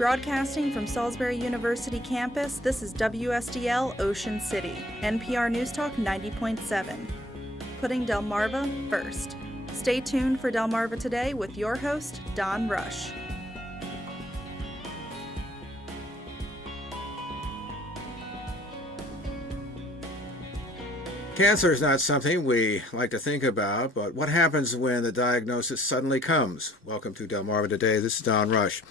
Broadcasting from Salisbury University campus, this is WSDL Ocean City, NPR News Talk 90.7. Putting Delmarva first. Stay tuned for Delmarva Today with your host, Don Rush. Cancer is not something we like to think about, but what happens when the diagnosis suddenly comes? Welcome to Delmarva Today. This is Don Rush.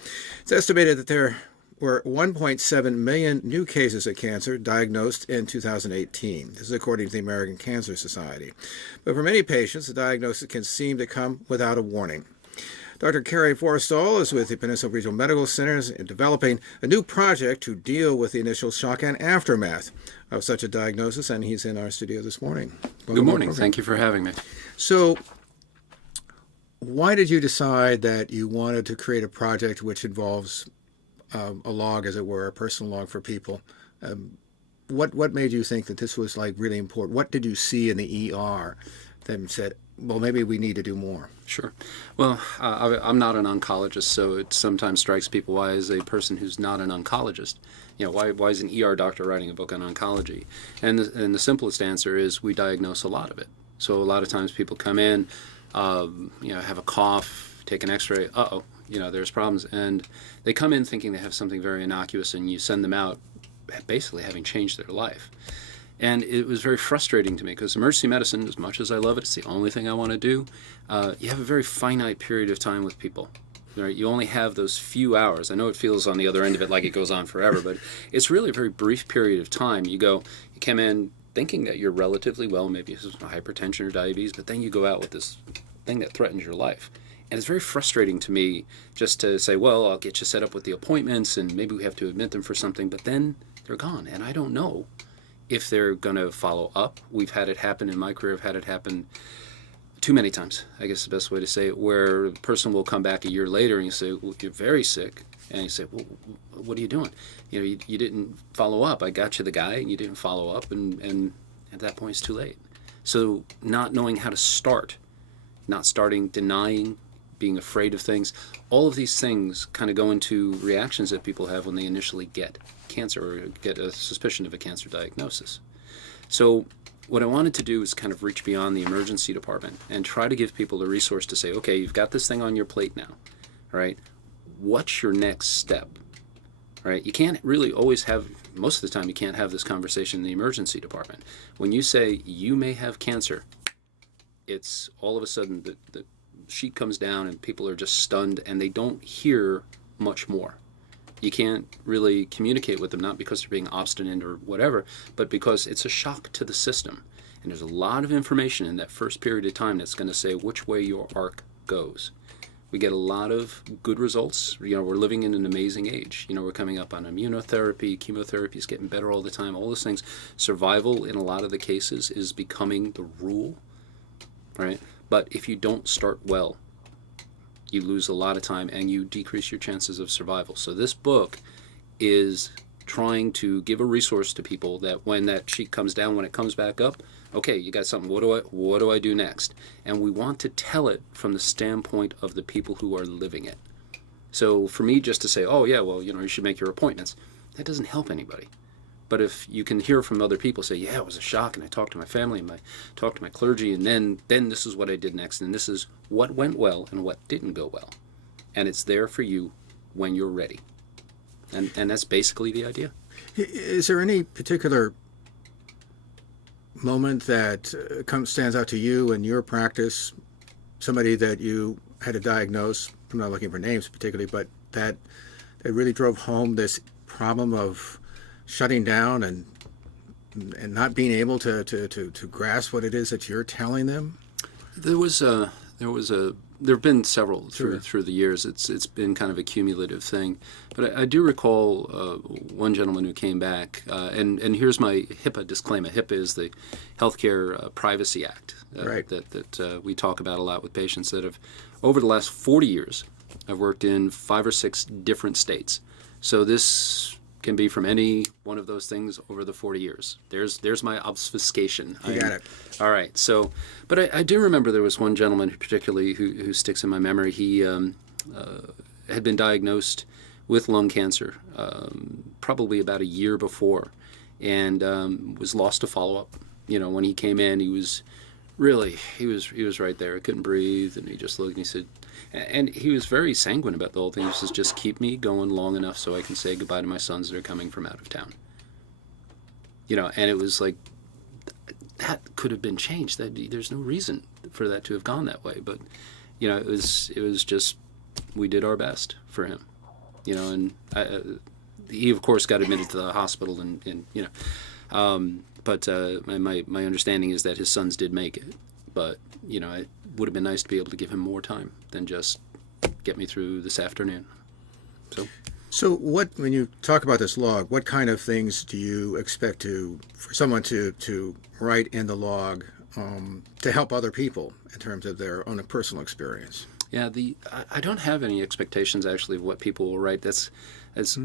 It's estimated that there were 1.7 million new cases of cancer diagnosed in 2018. This is according to the American Cancer Society. But for many patients, the diagnosis can seem to come without a warning. Dr. Kerry Forrestal is with the Peninsula Regional Medical Centers in developing a new project to deal with the initial shock and aftermath of such a diagnosis, and he's in our studio this morning. Good morning. Thank you for having me. So, why did you decide that you wanted to create a project which involves a log, as it were, a personal log for people? What made you think that this was really important? What did you see in the ER that said, well, maybe we need to do more? Sure. Well, I'm not an oncologist, so it sometimes strikes people, why is a person who's not an oncologist, why is an ER doctor writing a book on oncology? And the simplest answer is we diagnose a lot of it. So a lot of times people come in, have a cough, take an x-ray, there's problems. And they come in thinking they have something very innocuous, and you send them out basically having changed their life. And it was very frustrating to me because emergency medicine, as much as I love it, it's the only thing I want to do. You have a very finite period of time with people. Right? You only have those few hours. I know it feels on the other end of it like it goes on forever, but it's really a very brief period of time. You come in thinking that you're relatively well, maybe it's hypertension or diabetes, but then you go out with this thing that threatens your life. And it's very frustrating to me just to say, well, I'll get you set up with the appointments and maybe we have to admit them for something, but then they're gone. And I don't know if they're going to follow up. We've had it happen in my career. I've had it happen too many times, I guess the best way to say it, where the person will come back a year later and you say, well, you're very sick. And you say, well, what are you doing? You didn't follow up. I got you the guy and you didn't follow up. And at that point, it's too late. So not knowing how to start, not starting, denying, being afraid of things, all of these things kind of go into reactions that people have when they initially get cancer or get a suspicion of a cancer diagnosis. So what I wanted to do is kind of reach beyond the emergency department and try to give people a resource to say, okay, you've got this thing on your plate now, all right? What's your next step, right? You can't really always have, most of the time you can't have this conversation in the emergency department. When you say you may have cancer, it's all of a sudden the sheet comes down and people are just stunned and they don't hear much more. You can't really communicate with them, not because they're being obstinate or whatever, but because it's a shock to the system. And there's a lot of information in that first period of time that's going to say which way your arc goes. We get a lot of good results. We're living in an amazing age. We're coming up on immunotherapy, chemotherapy is getting better all the time, all those things. Survival in a lot of the cases is becoming the rule, right? But if you don't start well, you lose a lot of time and you decrease your chances of survival. So this book is trying to give a resource to people that when that sheet comes down, when it comes back up, okay, you got something, what do I do next? And we want to tell it from the standpoint of the people who are living it. So for me just to say, oh yeah, well, you should make your appointments, that doesn't help anybody. But if you can hear from other people say, yeah, it was a shock, and I talked to my family, and I talked to my clergy, and then this is what I did next, and this is what went well and what didn't go well. And it's there for you when you're ready. And that's basically the idea. Is there any particular moment that stands out to you in your practice, somebody that you had to diagnose? I'm not looking for names particularly, but that really drove home this problem of shutting down and not being able to grasp what it is that you're telling them? There have been several through the years. It's been kind of a cumulative thing. But I do recall one gentleman who came back, and here's my HIPAA disclaimer. HIPAA is the Healthcare Privacy Act right. that we talk about a lot with patients that have, over the last 40 years, I've worked in 5 or 6 different states. So this can be from any one of those things over the 40 years. There's my obfuscation. You got it. All right. So, but I do remember there was one gentleman particularly who sticks in my memory. He had been diagnosed with lung cancer, probably about a year before, and was lost to follow-up. When he came in, he was right there. He couldn't breathe, and he just looked and he said, and he was very sanguine about the whole thing. He says, just keep me going long enough so I can say goodbye to my sons that are coming from out of town. And it was like, that could have been changed. There's no reason for that to have gone that way. But, it was just, we did our best for him. And he, of course, got admitted to the hospital and but my understanding is that his sons did make it. But, it would have been nice to be able to give him more time than just get me through this afternoon. So when you talk about this log, what kind of things do you expect for someone to write in the log to help other people in terms of their own personal experience? Yeah, I don't have any expectations actually of what people will write. That's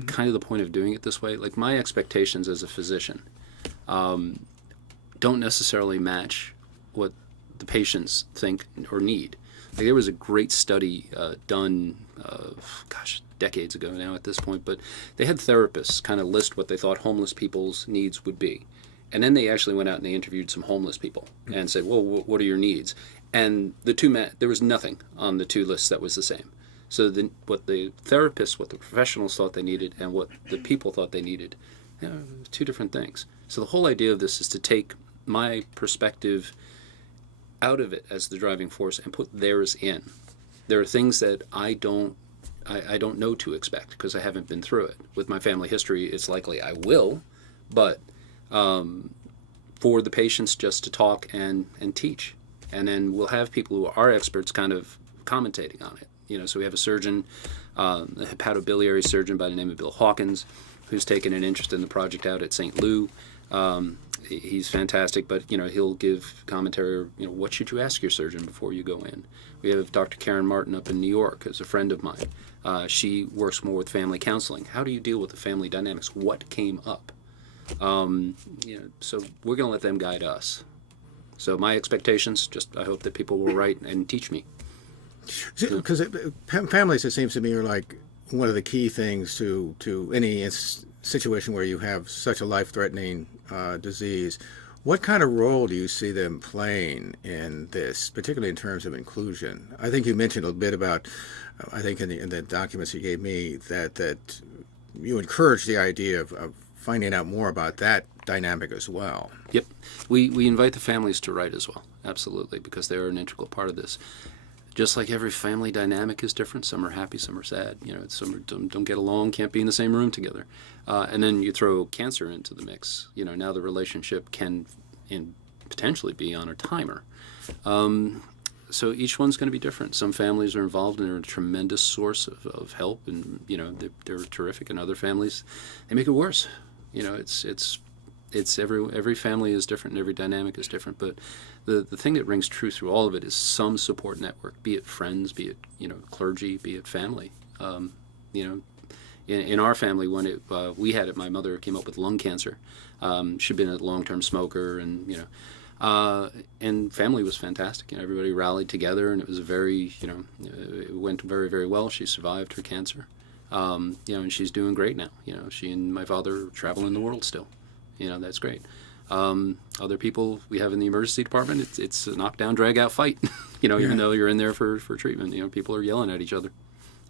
kind of the point of doing it this way. Like, my expectations as a physician don't necessarily match what the patients think or need. Like, there was a great study done, decades ago now at this point, but they had therapists kind of list what they thought homeless people's needs would be. And then they actually went out and they interviewed some homeless people and said, well, what are your needs? And there was nothing on the two lists that was the same. So what the therapists, what the professionals thought they needed, and what the people thought they needed, two different things. So the whole idea of this is to take my perspective out of it as the driving force and put theirs in. There are things that I don't know to expect because I haven't been through it. With my family history, it's likely I will, but for the patients just to talk and teach. And then we'll have people who are experts kind of commentating on it. So we have a surgeon, a hepatobiliary surgeon by the name of Bill Hawkins, who's taken an interest in the project out at St. Lou. He's fantastic, but he'll give commentary. What should you ask your surgeon before you go in? We have Dr. Karen Martin up in New York, who's a friend of mine. She works more with family counseling. How do you deal with the family dynamics? What came up? So we're going to let them guide us. So my expectations, I hope that people will write and teach me. Because families, it seems to me, are like one of the key things to any situation where you have such a life-threatening disease. What kind of role do you see them playing in this, particularly in terms of inclusion? I think you mentioned a bit about, I think in the documents you gave me, that you encourage the idea of finding out more about that dynamic as well. Yep. We invite the families to write as well, absolutely, because they're an integral part of this. Just like every family dynamic is different. Some are happy, some are sad. Some don't get along, can't be in the same room together. And then you throw cancer into the mix. Now the relationship can potentially be on a timer. So each one's going to be different. Some families are involved and they're a tremendous source of help, and they're terrific. And other families, they make it worse. It's every family is different and every dynamic is different. But the thing that rings true through all of it is some support network, be it friends, be it clergy, be it family. In our family, when we had it, my mother came up with lung cancer. She'd been a long-term smoker, and and family was fantastic. Everybody rallied together, and it was it went very, very well. She survived her cancer, and she's doing great now. She and my father are traveling the world still. That's great. Other people we have in the emergency department, it's a knockdown, drag-out fight. Even though you're in there for treatment, people are yelling at each other.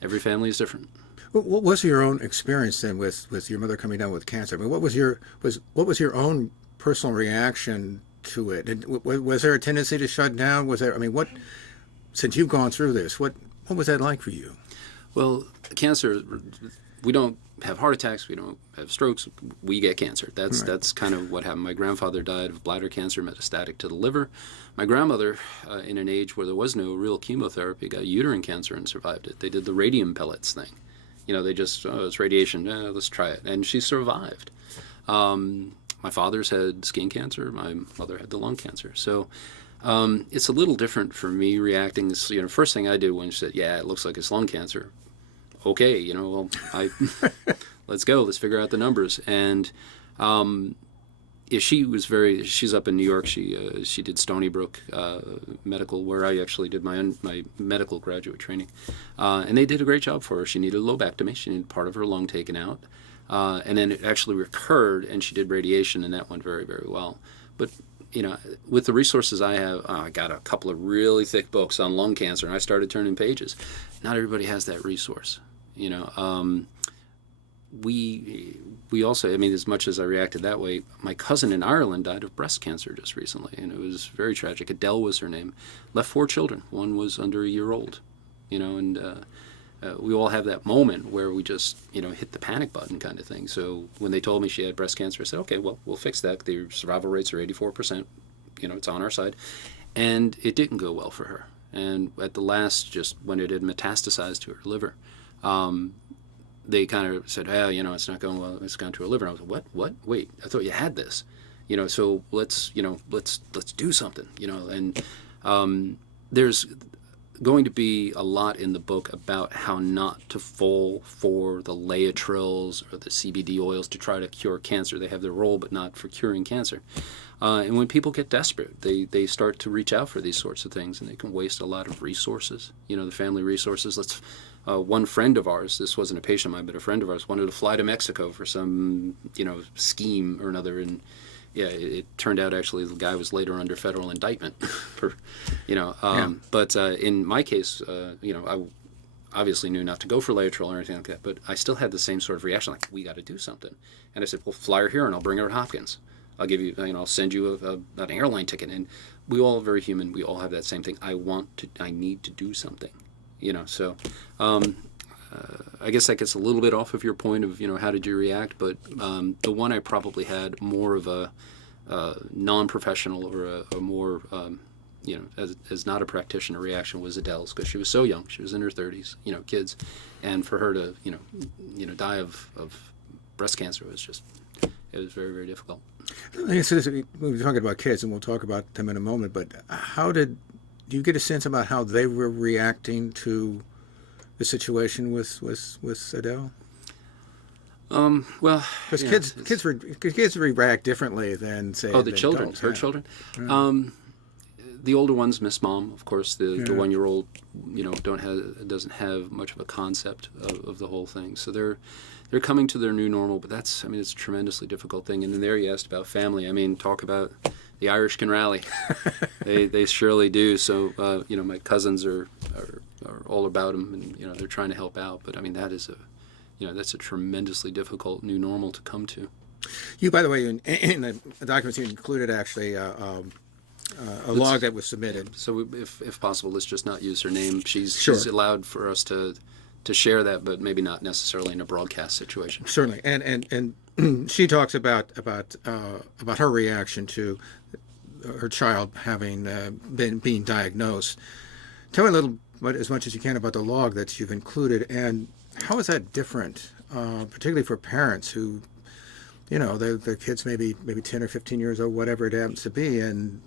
Every family is different. What was your own experience then with your mother coming down with cancer? I mean, what was your own personal reaction to it? And was there a tendency to shut down? Since you've gone through this, what was that like for you? Well, cancer, we don't have heart attacks, we don't have strokes, we get cancer. That's kind of what happened. My grandfather died of bladder cancer metastatic to the liver. My grandmother, in an age where there was no real chemotherapy, got uterine cancer and survived it. They did the radium pellets thing. They just, it's radiation, let's try it. And she survived. My father's had skin cancer, my mother had the lung cancer. So it's a little different for me reacting. First thing I did when she said, yeah, it looks like it's lung cancer. Okay, let's go, let's figure out the numbers. And yeah, she's up in New York. She did Stony Brook Medical, where I actually did my medical graduate training, and they did a great job for her. She needed a lobectomy. She needed part of her lung taken out, and then it actually recurred, and she did radiation, and that went very, very well. But with the resources I have, I got a couple of really thick books on lung cancer, and I started turning pages. Not everybody has that resource. We also, I mean, as much as I reacted that way, my cousin in Ireland died of breast cancer just recently, and it was very tragic. Adele was her name. Left 4 children. One was under a year old, and we all have that moment where we just, hit the panic button kind of thing. So when they told me she had breast cancer, I said, okay, well, we'll fix that. The survival rates are 84%. It's on our side. And it didn't go well for her. And at the last, just when it had metastasized to her liver, they kind of said, it's not going well. It's gone to her liver. And I was like, what? Wait, I thought you had this. So let's do something. And there's going to be a lot in the book about how not to fall for the Laetrils or the CBD oils to try to cure cancer. They have their role, but not for curing cancer. And when people get desperate, they start to reach out for these sorts of things, and they can waste a lot of resources, the family resources. One friend of ours, this wasn't a patient of mine, but a friend of ours, wanted to fly to Mexico for some, scheme or another, and it turned out actually the guy was later under federal indictment for, But in my case, I obviously knew not to go for Laetrile or anything like that, but I still had the same sort of reaction, like, we got to do something. And I said, well, fly her here and I'll bring her to Hopkins. I'll give you, I'll send you an airline ticket. And we all are very human. We all have that same thing. I need to do something, so I guess that gets a little bit off of your point of, how did you react? But the one I probably had more of a non-professional or a more, as not a practitioner reaction was Adele's, because she was so young. She was in her 30s, kids. And for her to, die of breast cancer it was very, very difficult. I guess we were talking about kids, and we'll talk about them in a moment, but do you get a sense about how they were reacting to the situation with Adele? Well, because kids react differently than, say, the children, her children. Right. The older ones miss mom, of course. The 1-year-old, doesn't have much of a concept of the whole thing. So they're coming to their new normal, but it's a tremendously difficult thing. And then there you asked about family. Talk about the Irish can rally. they surely do. So my cousins are all about them, and they're trying to help out. But that is that's a tremendously difficult new normal to come to. You, by the way, in the documents you included actually a log that was submitted. So if possible, let's just not use her name. She's allowed for us to share that, but maybe not necessarily in a broadcast situation. Certainly, and she talks about her reaction to her child having being diagnosed. Tell me a little, as much as you can, about the log that you've included, and how is that different, particularly for parents who, their kids maybe 10 or 15 years old, whatever it happens to be, and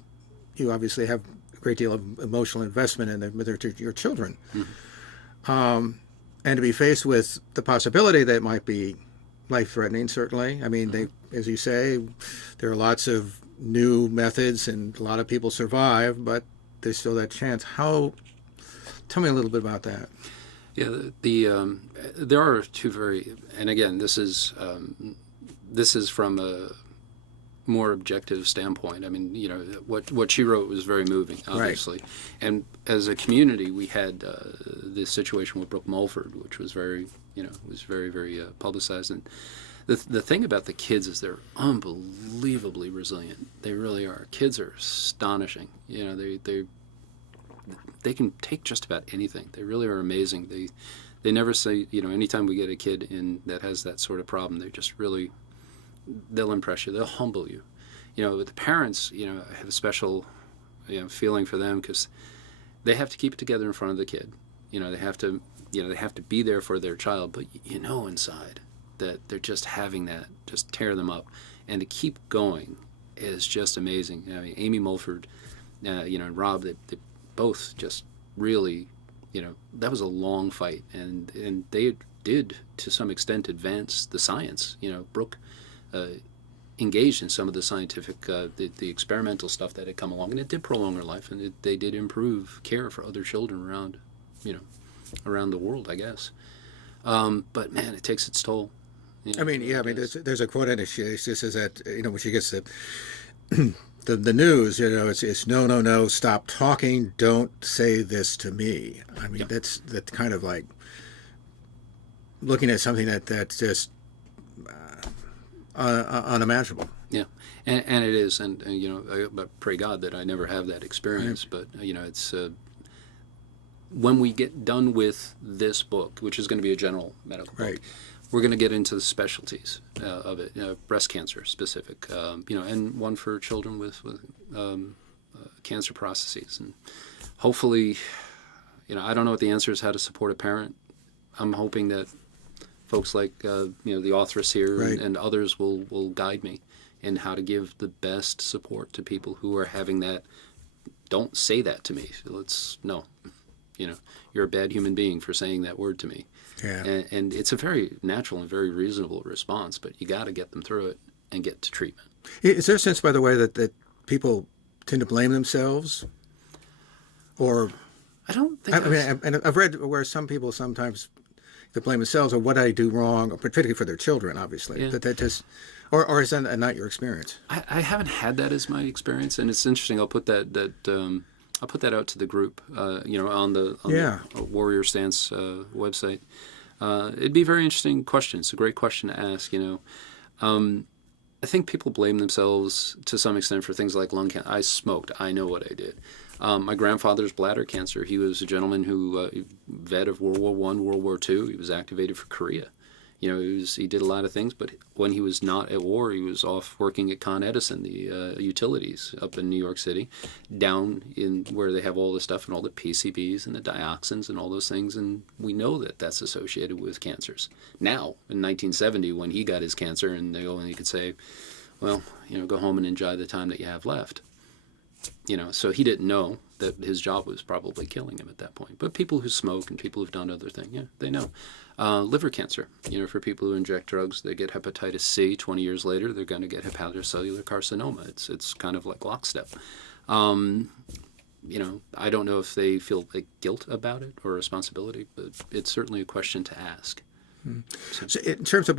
you obviously have a great deal of emotional investment in your children. Mm-hmm. And to be faced with the possibility that it might be life-threatening, certainly. They, as you say, there are lots of new methods, and a lot of people survive, but there's still that chance. Tell me a little bit about that. Yeah, there are two very, and again, this is from a more objective standpoint. What she wrote was very moving, obviously. Right. And as a community, we had this situation with Brooke Mulford, which was very, very, very publicized. And the thing about the kids is they're unbelievably resilient. They really are. Kids are astonishing. They can take just about anything. They really are amazing. They never say, anytime we get a kid in that has that sort of problem, they just really, they'll impress you. They'll humble you. With the parents, I have a special, feeling for them, because they have to keep it together in front of the kid. They have to be there for their child, but inside that they're just having that just tear them up, and to keep going is just amazing. Amy Mulford, and Rob, they both just really, that was a long fight, and they did to some extent advance the science. Brooke engaged in some of the scientific, the experimental stuff that had come along, and it did prolong her life, and they did improve care for other children around, around the world, I guess. But man, it takes its toll. I mean, there's a quote in it. She says that when she gets the news, it's no, stop talking, don't say this to me. I mean, that's kind of like looking at something that's just unimaginable. Yeah, and it is, and I pray God that I never have that experience. Right. But it's when we get done with this book, which is going to be a general medical book. Right. We're going to get into the specialties of it, breast cancer specific, and one for children with cancer processes. And hopefully, I don't know what the answer is, how to support a parent. I'm hoping that folks like, the authoress here right. and others will guide me in how to give the best support to people who are having that. Don't say that to me. No. You're a bad human being for saying that word to me. Yeah. And it's a very natural and very reasonable response, but you got to get them through it and get to treatment. Is there a sense, by the way, that people tend to blame themselves? Or I don't think. And I've read where some people sometimes they blame themselves or what I do wrong, particularly for their children, obviously. Yeah. That just, or is that not your experience? I haven't had that as my experience, and it's interesting. I'll put that out to the group, on the Warrior Stance website. It'd be a very interesting question. It's a great question to ask. I think people blame themselves to some extent for things like lung cancer. I smoked. I know what I did. My grandfather's bladder cancer. He was a gentleman who vet of World War I, World War II. He was activated for Korea. He did a lot of things, but when he was not at war, he was off working at Con Edison, the utilities up in New York City, down in where they have all the stuff and all the PCBs and the dioxins and all those things, and we know that that's associated with cancers. Now, in 1970, when he got his cancer, and you could say, well, go home and enjoy the time that you have left. So he didn't know that his job was probably killing him at that point. But people who smoke and people who've done other things, they know. Liver cancer, for people who inject drugs, they get hepatitis C. 20 years later, they're going to get hepatocellular carcinoma. It's kind of like lockstep. I don't know if they feel like guilt about it or responsibility, but it's certainly a question to ask. So in terms of,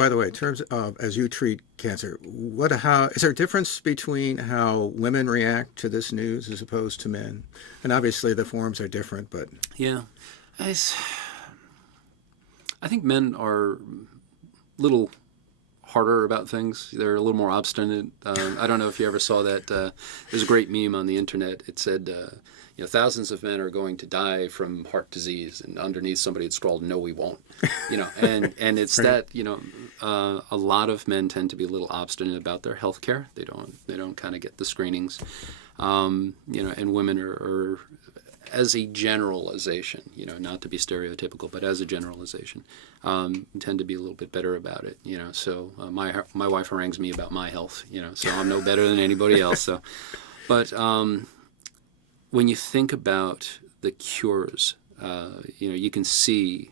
as you treat cancer, is there a difference between how women react to this news as opposed to men? And obviously the forms are different, but... Yeah. I think men are a little harder about things. They're a little more obstinate. I don't know if you ever saw that. There's a great meme on the internet. It said... thousands of men are going to die from heart disease, and underneath somebody had scrawled, "No, we won't." And it's right. That a lot of men tend to be a little obstinate about their health care. They don't kind of get the screenings, and women are as a generalization, not to be stereotypical, but as a generalization, tend to be a little bit better about it. So my wife harangues me about my health. So I'm no better than anybody else. So, but. When you think about the cures, you can see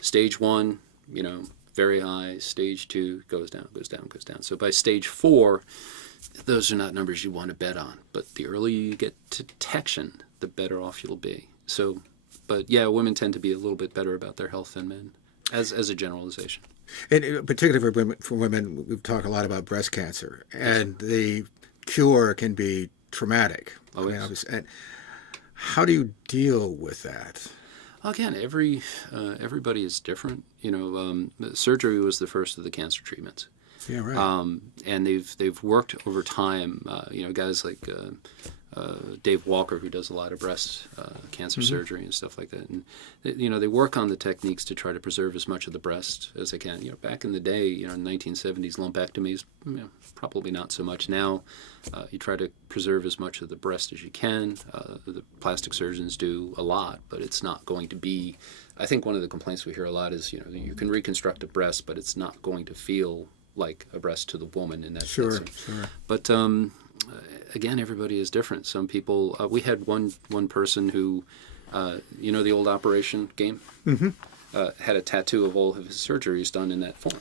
stage 1, very high, stage 2 goes down. So by stage 4, those are not numbers you want to bet on. But the earlier you get to detection, the better off you'll be. So, but yeah, women tend to be a little bit better about their health than men, as a generalization. And particularly for women, we've talked a lot about breast cancer, and the cure can be traumatic. Oh, yes. And how do you deal with that? Again, everybody is different. Surgery was the first of the cancer treatments. Yeah, right. And they've worked over time. Guys like Dave Walker, who does a lot of breast cancer surgery and stuff like that, and they work on the techniques to try to preserve as much of the breast as they can. Back in the day, in the 1970s, lumpectomies, probably not so much. Now, you try to preserve as much of the breast as you can. The plastic surgeons do a lot, but it's not going to be. I think one of the complaints we hear a lot is, you can reconstruct a breast, but it's not going to feel like a breast to the woman, and that's sure. But again, everybody is different. Some people. We had one person who, the old Operation game, had a tattoo of all of his surgeries done in that form.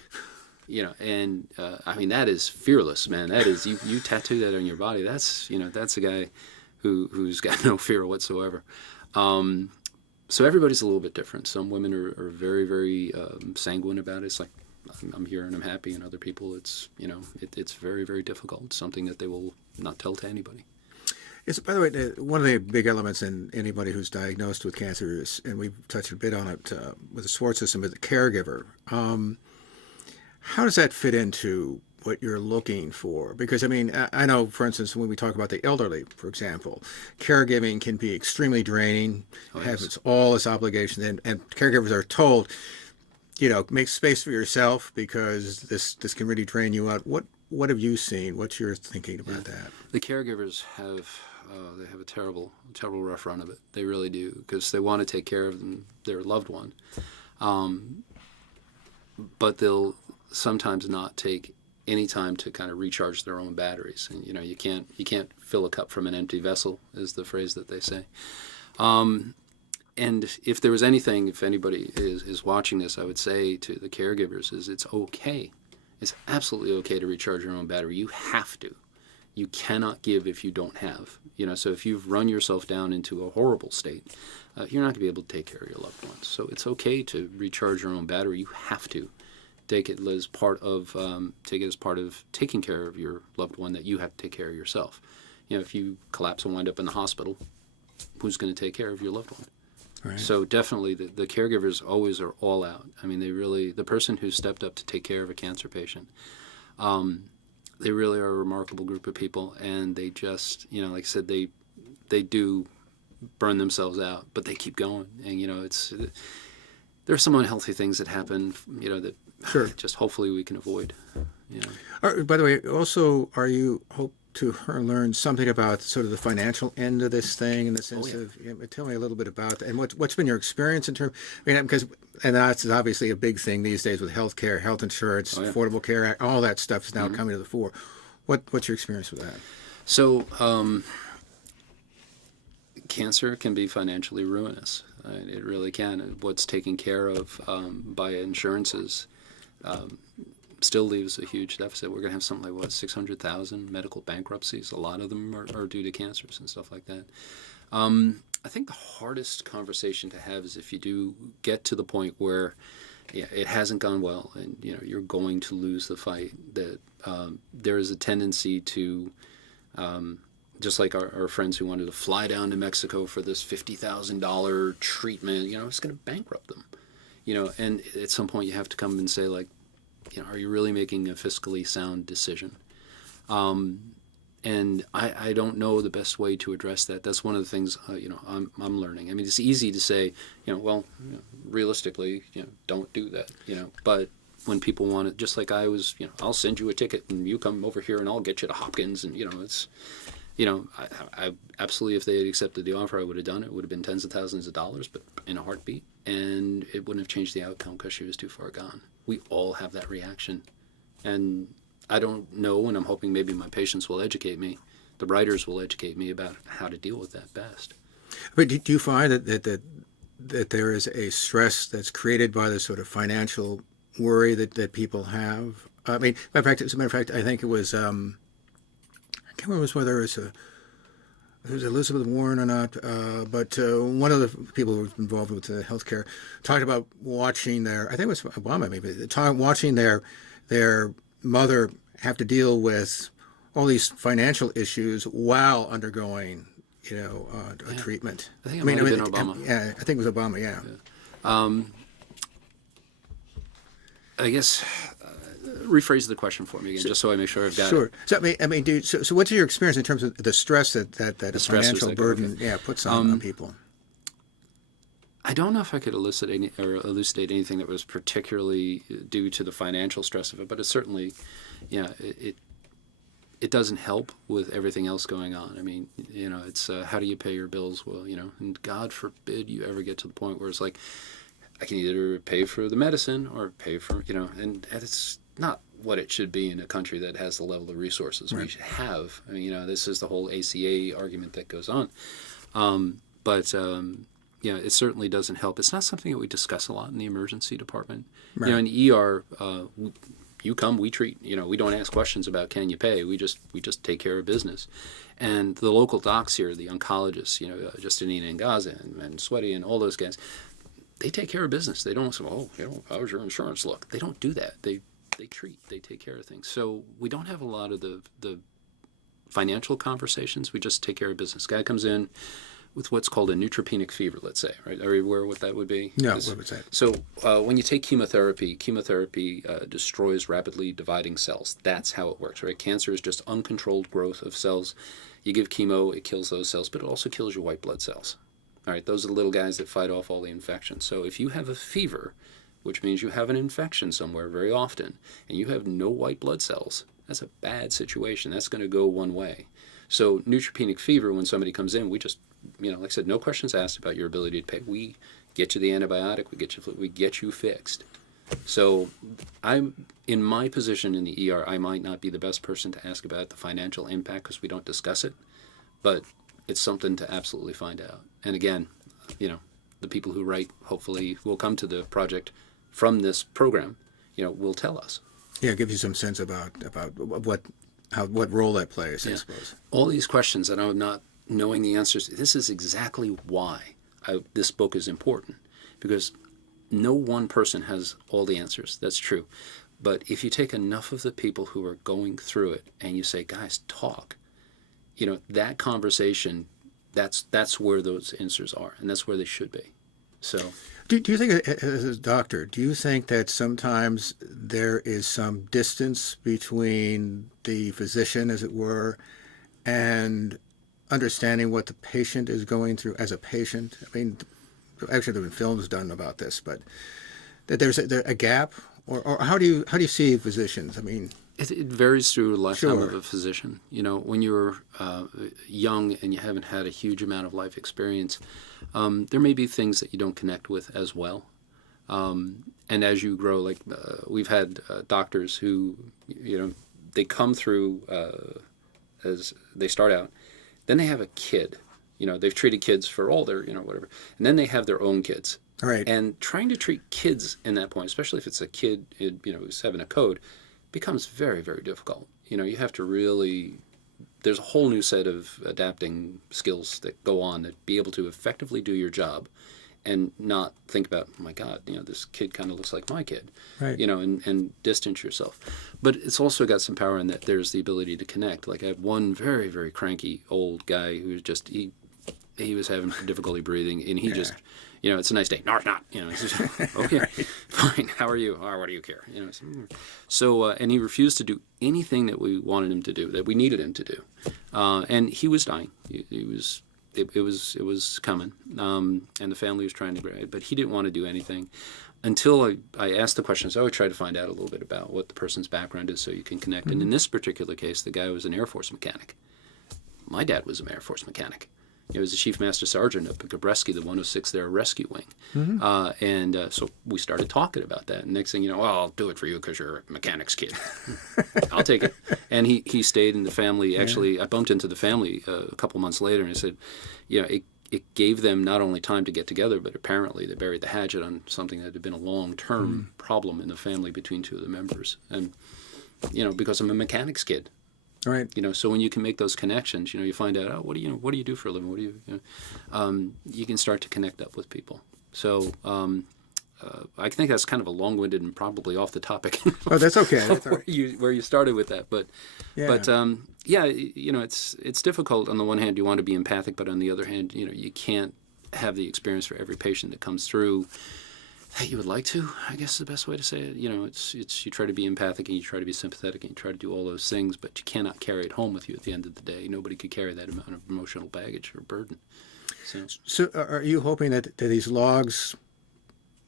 And I mean, that is fearless, man. That is, you tattoo that on your body. That's, that's a guy who's got no fear whatsoever. So everybody's a little bit different. Some women are very, very sanguine about it. It's like, I'm here and I'm happy, and other people, it's, it's very, very difficult. It's something that they will not tell to anybody. It's, by the way, one of the big elements in anybody who's diagnosed with cancer is, and we've touched a bit on it with the support system, is the caregiver. How does that fit into what you're looking for? Because, I mean, I know, for instance, when we talk about the elderly, for example, caregiving can be extremely draining, has all its obligations, and caregivers are told, make space for yourself because this can really drain you out. What have you seen? What's your thinking about that? The caregivers have a terrible rough run of it. They really do, because they want to take care of their loved one, but they'll sometimes not take any time to kind of recharge their own batteries. And you can't fill a cup from an empty vessel, is the phrase that they say. And if there was anything, if anybody is watching this, I would say to the caregivers is it's okay. It's absolutely okay to recharge your own battery. You have to. You cannot give if you don't have. So if you've run yourself down into a horrible state, you're not going to be able to take care of your loved ones. So it's okay to recharge your own battery. You have to take it as part of taking care of your loved one, that you have to take care of yourself. If you collapse and wind up in the hospital, who's going to take care of your loved one? Right. So definitely the caregivers always are all out. I mean, the person who stepped up to take care of a cancer patient, they really are a remarkable group of people, and they just, like I said, they do burn themselves out, but they keep going. And, there are some unhealthy things that happen, that Sure. just hopefully we can avoid. By the way, also, are you hope to learn something about sort of the financial end of this thing, in the sense of, tell me a little bit about that, and what's been your experience in terms, because, and that's obviously a big thing these days with healthcare, health insurance, Affordable Care Act, all that stuff is now coming to the fore. What's your experience with that? So, cancer can be financially ruinous. It really can. What's taken care of by insurances still leaves a huge deficit. We're going to have something like, 600,000 medical bankruptcies. A lot of them are due to cancers and stuff like that. I think the hardest conversation to have is if you do get to the point where it hasn't gone well, and you're going to lose the fight, that there is a tendency to, just like our friends who wanted to fly down to Mexico for this $50,000 treatment, it's going to bankrupt them. And at some point you have to come and say, like, are you really making a fiscally sound decision? And I don't know the best way to address that. That's one of the things, I'm learning. I mean, it's easy to say, realistically, don't do that, but when people want it, just like I was, I'll send you a ticket and you come over here and I'll get you to Hopkins, and, it's, I absolutely, if they had accepted the offer, I would have done it. It would have been tens of thousands of dollars, but in a heartbeat, and it wouldn't have changed the outcome because she was too far gone. We all have that reaction, and I don't know, and I'm hoping maybe my patients will educate me, the writers will educate me about how to deal with that best. But do you find that there is a stress that's created by the sort of financial worry that people have? I mean, as a matter of fact, I think it was, I can't remember whether it was Elizabeth Warren or not, but one of the people who was involved with healthcare talked about watching I think it was Obama maybe, watching their mother have to deal with all these financial issues while undergoing, a treatment. I think it might have been Obama. Yeah, I think it was Obama, yeah. I guess rephrase the question for me again, just so I make sure I've got Sure. it. So I mean, so what's your experience in terms of the stress that a financial burden, puts on people? I don't know if I could elucidate anything that was particularly due to the financial stress of it, but it certainly, it doesn't help with everything else going on. I mean, it's how do you pay your bills? Well, and God forbid you ever get to the point where it's like, I can either pay for the medicine or pay for, and it's not what it should be in a country that has the level of resources we should have. I mean, this is the whole ACA argument that goes on. But it certainly doesn't help. It's not something that we discuss a lot in the emergency department. Right. In ER, you come, we treat. We don't ask questions about can you pay. We just take care of business. And the local docs here, the oncologists, Justinina and Gaza and Sweaty and all those guys, they take care of business. They don't say, how's your insurance look? They don't do that. They treat. They take care of things. So we don't have a lot of the financial conversations. We just take care of business. Guy comes in with what's called a neutropenic fever, let's say, right? Are you aware what that would be? No, what was that? So when you take chemotherapy destroys rapidly dividing cells. That's how it works, right? Cancer is just uncontrolled growth of cells. You give chemo, it kills those cells, but it also kills your white blood cells. All right, those are the little guys that fight off all the infections. So if you have a fever, which means you have an infection somewhere very often, and you have no white blood cells, that's a bad situation. That's going to go one way. So neutropenic fever, when somebody comes in, we just, like I said, no questions asked about your ability to pay. We get you the antibiotic, we get you fixed. So I'm in my position in the ER, I might not be the best person to ask about the financial impact because we don't discuss it, but it's something to absolutely find out. And again, the people who write hopefully will come to the project from this program, will tell us. Yeah, give you some sense about what role that plays, I suppose. All these questions that I'm not knowing the answers, this is exactly why this book is important, because no one person has all the answers. That's true. But if you take enough of the people who are going through it and you say, guys, talk, that conversation, that's where those answers are, and that's where they should be. So, do you think, as a doctor, do you think that sometimes there is some distance between the physician, as it were, and understanding what the patient is going through as a patient? I mean, actually, there have been films done about this, but that there's a gap, or how do you see physicians? I mean, it varies through the lifetime Sure. of a physician. When you're young and you haven't had a huge amount of life experience, there may be things that you don't connect with as well. And as you grow, like we've had doctors who, they come through as they start out, then they have a kid. They've treated kids for all their, whatever, and then they have their own kids. Right. And trying to treat kids in that point, especially if it's a kid, who's having a code, becomes very, very difficult. You have to really, there's a whole new set of adapting skills that go on that be able to effectively do your job and not think about, oh my God, this kid kind of looks like my kid, Right. And distance yourself. But it's also got some power in that there's the ability to connect. Like I had one very, very cranky old guy who was just, he was having difficulty breathing, and he just, it's a nice day. No, it's not. He's just, okay, fine. How are you? Oh, what do you care? So, and he refused to do anything that we wanted him to do, that we needed him to do, and he was dying. He was. It was coming, and the family was trying to grab it, but he didn't want to do anything until I asked the questions. I always try to find out a little bit about what the person's background is so you can connect. Mm-hmm. And in this particular case, the guy was an Air Force mechanic. My dad was an Air Force mechanic. He was the Chief Master Sergeant up at Gabreski, the 106th Air Rescue Wing. Mm-hmm. So we started talking about that. And next thing you know, well, I'll do it for you because you're a mechanic's kid. I'll take it. And he stayed in the family. Actually, I bumped into the family a couple months later, and I said, it gave them not only time to get together, but apparently they buried the hatchet on something that had been a long-term problem in the family between two of the members. And, because I'm a mechanic's kid. Right. So when you can make those connections, you find out, oh, what do you do for a living? What do you can start to connect up with people. So I think that's kind of a long-winded and probably off the topic. Oh, that's okay. That's all right. where you started with that, but Yeah. it's difficult. On the one hand, you want to be empathic, but on the other hand, you can't have the experience for every patient that comes through that you would like to, I guess is the best way to say it. It's you try to be empathic and you try to be sympathetic and you try to do all those things, but you cannot carry it home with you at the end of the day. Nobody could carry that amount of emotional baggage or burden. So are you hoping that these logs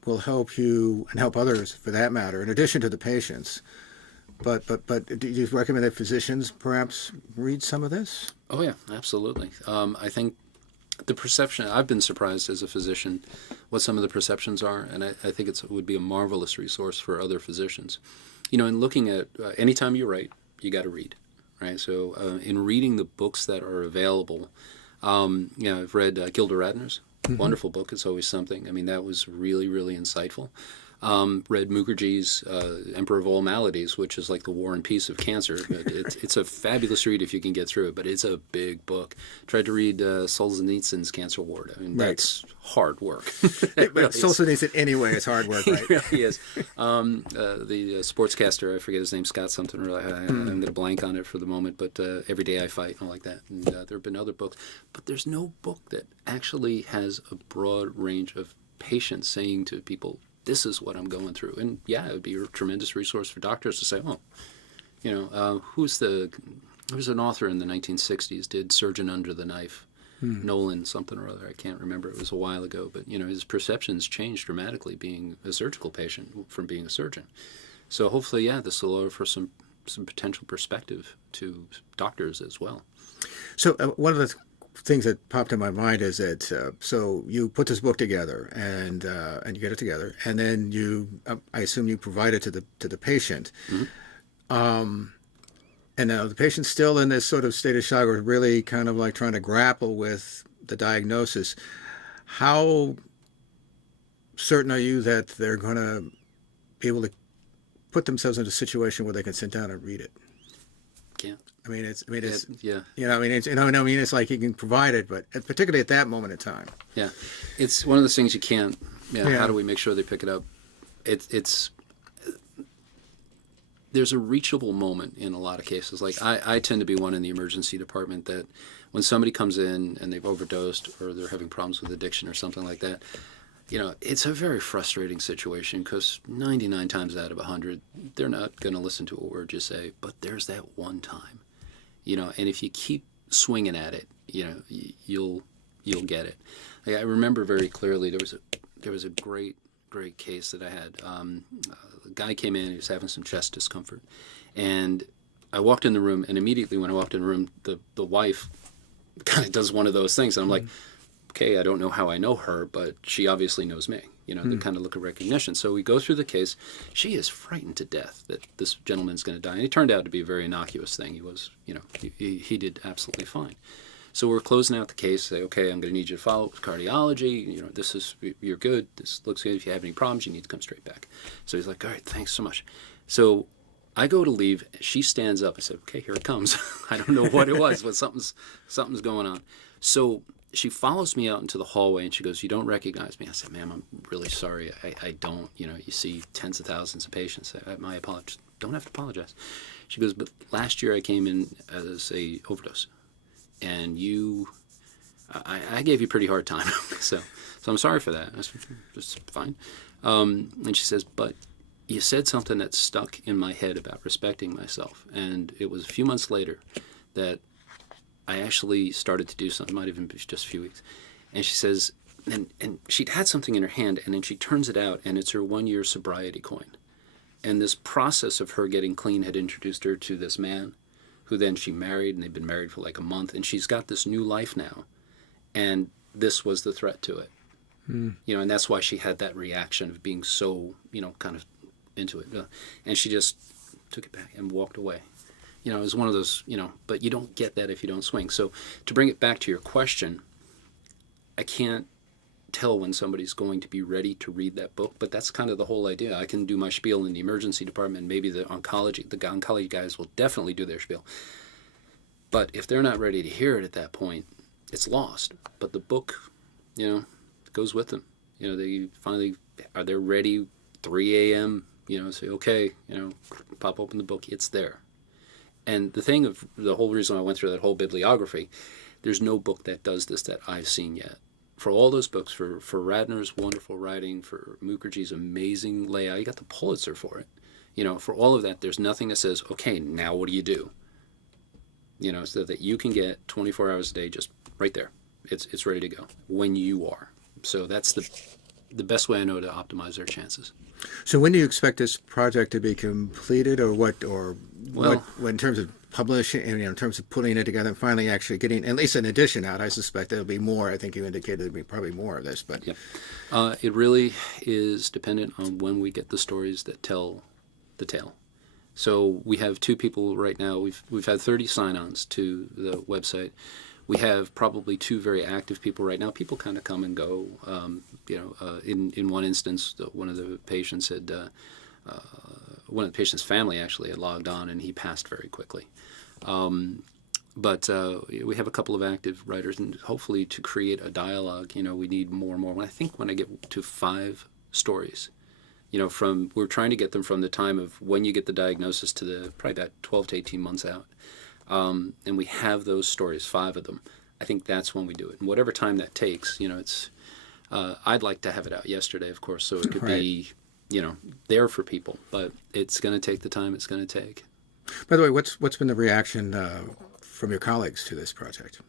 will help you and help others, for that matter, in addition to the patients? But do you recommend that physicians perhaps read some of this? Oh, yeah, absolutely. I think the perception, I've been surprised as a physician what some of the perceptions are, and I think it would be a marvelous resource for other physicians. In looking at, anytime you write, you got to read, right? So in reading the books that are available, I've read Gilda Radner's wonderful book, It's Always Something. I mean, that was really, really insightful. Read Mukherjee's Emperor of All Maladies, which is like the War and Peace of Cancer. It's a fabulous read if you can get through it, but it's a big book. Tried to read Solzhenitsyn's Cancer Ward. I mean, that's hard work. But Solzhenitsyn anyway is hard work, right? It really is. The sportscaster, I forget his name, Scott something, or I'm going to blank on it for the moment, but Every Day I Fight and all like that. And there have been other books, but there's no book that actually has a broad range of patients saying to people, this is what I'm going through. And yeah, it would be a tremendous resource for doctors to say, oh, who's an author in the 1960s, did Surgeon Under the Knife, Nolan something or other, I can't remember, it was a while ago, but his perceptions changed dramatically being a surgical patient from being a surgeon. So hopefully, this will offer some potential perspective to doctors as well. So one of the things that popped in my mind is that so you put this book together and you get it together, and then you I assume you provide it to the patient, and now the patient's still in this sort of state of shock, or really kind of like trying to grapple with the diagnosis. How certain are you that they're going to be able to put themselves in a situation where they can sit down and read it? Can't. It's yeah. It's like you can provide it, but particularly at that moment in time. Yeah, it's one of those things you can't. How do we make sure they pick it up? It's there's a reachable moment in a lot of cases. Like I tend to be one in the emergency department that when somebody comes in and they've overdosed or they're having problems with addiction or something like that, it's a very frustrating situation because 99 times out of 100, they're not going to listen to a word you say, but there's that one time. And if you keep swinging at it, you'll get it. Like, I remember very clearly there was a great case that I had. A guy came in, he was having some chest discomfort, and I walked in the room, and immediately when I walked in the room, the wife kind of does one of those things, and I'm like, okay, I don't know how I know her, but she obviously knows me. The kind of look of recognition. So we go through the case. She is frightened to death that this gentleman's going to die. And it turned out to be a very innocuous thing. He was, he did absolutely fine. So we're closing out the case. Say, okay, I'm going to need you to follow up with cardiology. You're good. This looks good. If you have any problems, you need to come straight back. So he's like, all right, thanks so much. So I go to leave. She stands up. I said, okay, here it comes. I don't know what it was, but something's going on. So she follows me out into the hallway and she goes, you don't recognize me. I said, ma'am, I'm really sorry. I don't. You see tens of thousands of patients. My apologies. Don't have to apologize. She goes, but last year I came in as a overdose, and I gave you a pretty hard time. so I'm sorry for that. That's fine. And she says, but you said something that stuck in my head about respecting myself. And it was a few months later that I actually started to do something, might even be just a few weeks. And she says, and she'd had something in her hand, and then she turns it out, and it's her 1-year sobriety coin. And this process of her getting clean had introduced her to this man, who then she married, and they'd been married for like a month, and she's got this new life now. And this was the threat to it. And that's why she had that reaction of being so, kind of into it. And she just took it back and walked away. It was one of those, but you don't get that if you don't swing. So to bring it back to your question, I can't tell when somebody's going to be ready to read that book, but that's kind of the whole idea. I can do my spiel in the emergency department. Maybe the oncology guys will definitely do their spiel. But if they're not ready to hear it at that point, it's lost. But the book, goes with them. They finally, are they ready 3 a.m., say, okay, pop open the book, it's there. And the whole reason I went through that whole bibliography, there's no book that does this that I've seen yet. For all those books, for Radner's wonderful writing, for Mukherjee's amazing layout, you got the Pulitzer for it. For all of that, there's nothing that says, okay, now what do you do? So that you can get 24 hours a day just right there. It's ready to go when you are. So that's the best way I know to optimize their chances. So when do you expect this project to be completed, or what in terms of publishing, and in terms of putting it together and finally actually getting at least an edition out? I suspect there'll be more. I think you indicated there'll be probably more of this, but yeah. It really is dependent on when we get the stories that tell the tale. So we have 2 people right now. We've had 30 sign-ons to the website. We have probably 2 very active people right now. People kind of come and go. In one instance, one of the patients had one of the patient's family actually had logged on, and he passed very quickly. But we have a couple of active writers, and hopefully to create a dialogue, we need more and more. When I get to 5 stories, we're trying to get them from the time of when you get the diagnosis to probably about 12 to 18 months out. And we have those stories, 5 of them. I think that's when we do it. And whatever time that takes, it's, I'd like to have it out yesterday, of course, so it could be, there for people. But it's going to take the time it's going to take. By the way, what's been the reaction from your colleagues to this project?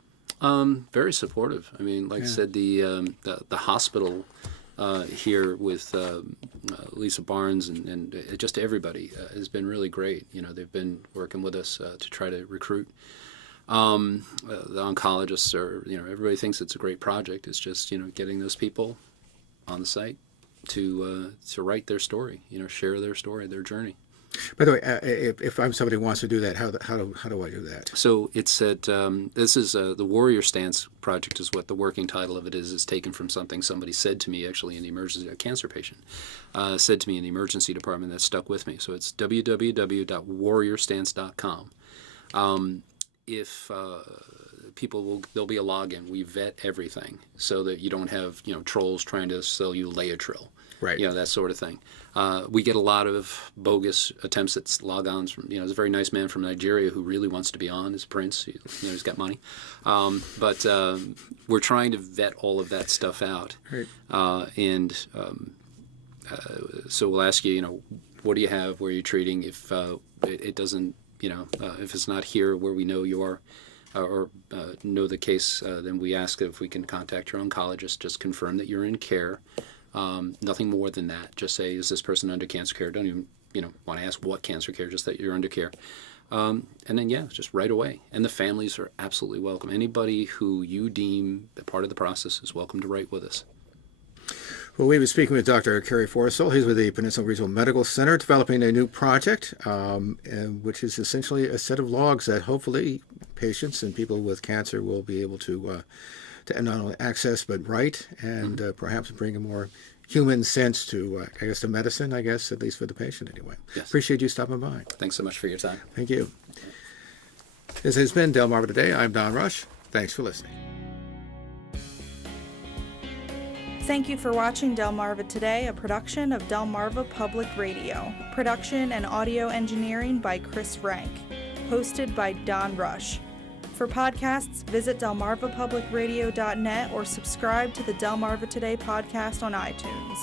Very supportive. I mean, like I said, the hospital here with Lisa Barnes and just everybody has been really great. They've been working with us to try to recruit. The oncologists everybody thinks it's a great project. It's just, getting those people on the site to write their story, share their story, their journey. By the way, if I'm somebody who wants to do that, how do I do that? So it's at this is the Warrior Stance Project is what the working title of it is. It's taken from something somebody said to me actually in the emergency, a cancer patient said to me in the emergency department that stuck with me. So it's www.warriorstance.com. If there'll be a login. We vet everything so that you don't have trolls trying to sell you Laetrile. Right. That sort of thing. We get a lot of bogus attempts at logons from, there's a very nice man from Nigeria who really wants to be on as Prince. He's got money. But we're trying to vet all of that stuff out. Right. So we'll ask you, what do you have? Where are you treating? If it doesn't, if it's not here where we know you are, or know the case, then we ask if we can contact your oncologist, just confirm that you're in care. Nothing more than that. Just say, is this person under cancer care? Don't even, want to ask what cancer care, just that you're under care. And then, just right away. And the families are absolutely welcome. Anybody who you deem a part of the process is welcome to write with us. Well, we've been speaking with Dr. Kerry Forrestal. He's with the Peninsula Regional Medical Center, developing a new project, which is essentially a set of logs that hopefully patients and people with cancer will be able to not only access but write, and perhaps bring a more human sense to, to medicine, at least for the patient anyway. Yes. Appreciate you stopping by. Thanks so much for your time. Thank you. This has been Delmarva Today. I'm Don Rush. Thanks for listening. Thank you for watching Delmarva Today, a production of Delmarva Public Radio. Production and audio engineering by Chris Rank. Hosted by Don Rush. For podcasts, visit delmarvapublicradio.net or subscribe to the Delmarva Today podcast on iTunes.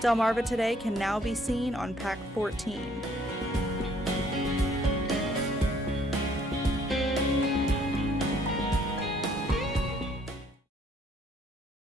Delmarva Today can now be seen on PAC 14.